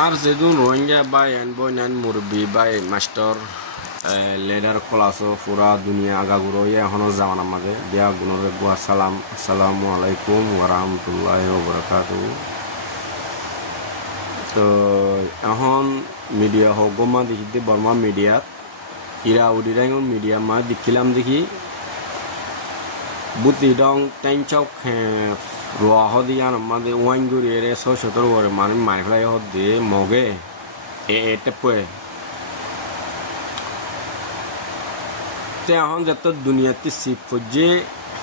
আর যেদিন রোহিঙ্গা বা বইনান মুরব্বী বা মাস্টার লেডার ক্লাসও পুরা দুনিয়া আগাগুড়ো এখনো জামানার মাঝে দিয়া গুণরে বুয়া সালাম আসসালামু আলাইকুম ওরহমতুল্লাহ ওবরাকাতু। তো এখন মিডিয়া হোক গমা দেখি বর্মা মিডিয়াত ইরা উডিরাই মিডিয়া মা দেখিলাম দেখি বুদ্ধি দং টেনচক রোয়া হদিয়ান মাদে ওয়াইন গুড়িয়ে ছয় সতেরো করে মানে মাইফ্লাই হদে মগে টেপে তে এখন যত দুনিয়াতে সিপ যে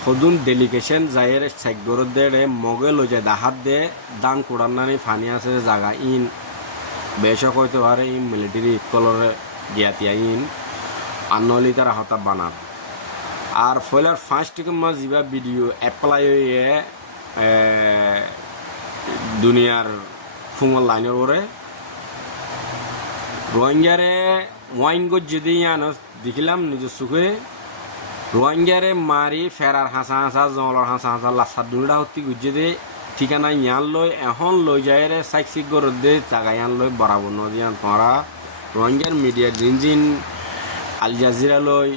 সদুন ডেলিগেশন যায়ের সাইগর দে মগে লই যায় দাহাত দে দান কোড়ান্নানি ফানি আছে জাগা ইন বেশক হইতে পারে ইন মিলিটারি কলরে গিয়াতিয়া ইন আনলি তারা হতা বানাত আর ফয়লার ফার্স্ট মা যা ভিডিও এপ্লাই হয়ে দুনিয়ার ফুঙল লাইনের ওরে রোহিঙ্গারে ওয়াইন গজ যদি দেখিলাম নিজের চোখে রোহিঙ্গারে মারি ফেরার হাসা হাসা জলর হাসা হাসা লাসার দুটা হতি গুজে দে ঠিকানা ইয়ান লই এখন লই যায় রে সাইক গরদ দে জায়গা ইয়ান লই বরাবর নদিয়ান তোরা রোহিঙ্গার মিডিয়া জিন জিন আল জাজিরা লই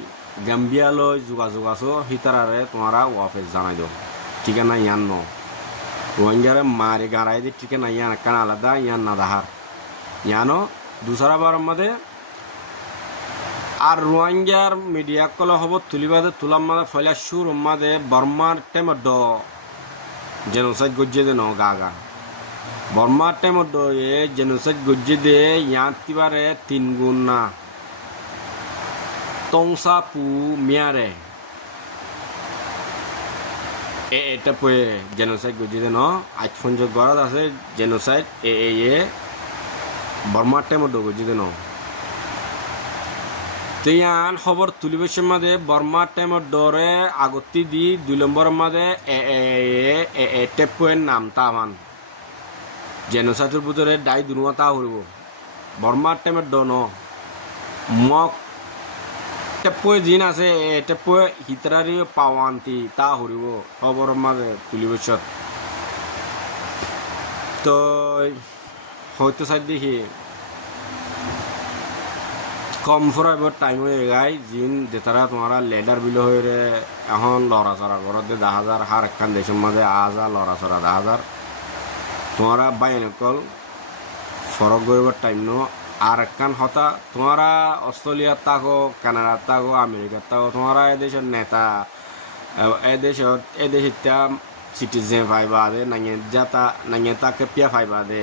গাম্বিয়া লই যোগাযোগ আছো হিতারারে তোমরা ওয়াফেস জানাই দাও ঠিকানা ইয়ান ন রোহিঙ্গারে মারি গাড়াই দি ঠিকানা ইয়ান কান আলাদা ইয়ান না দাহার ইয়ানো দুসরা বার মধ্যে আর রোহিঙ্গার মিডিয়া কল হব তুলিবাদে তুলাম মাদে ফয়লা সুর মাদে বর্মার টেমর ড জেনোসাইড গজ্জে দে ন গা বর্মার টেমর ড এ জেনোসাইড গজ্জে দে ইয়ান তিবারে 3 গুণ না টংসা পু মিয়ারে এটা পয়ে জেনোসাইড গজ্জে দে ন আজ ফোন যে গরাদ আছে জেনোসাইড এ বর্মার টেমর ড গজ্জে দে ন তেয়ান খবর তুলিবেশন মাঝে বর্মার টাইমর ডরে আগতি দি 2 নম্বর মাঝে টেপের নাম তামান জেনোসাইডের ভিতরে ডাই দুনুয়া তা হইব বর্মার টাইমর ড ন মক টেপে জিন আছে টেপে হিতরারি পাওয়ান্তি তা হইব খবর মাঝে তুলিবেশন তো হয়তো সাইড দেখি কম ফরাইবার টাইম হয়ে গাই জিন যেতারা তোমারা লেডার বিল হয়ে রে এখন লড়াচড়া ঘরত দে 10,000 হার একখান দেশের মাঝে আজা লড়াচড়া 10,000 তোমারা বাইনকল ফরক করিবার টাইম ন আর একখান হতা তোমারা অস্ট্রেলিয়ার থাকো কানাডার থাকো আমেরিকার থাকো তোমারা এদেশের নেতা এদেশের সিটিজেন পাইবা দে নাঙে যাতা নাঙে তাকে পিয়া পাইবা দে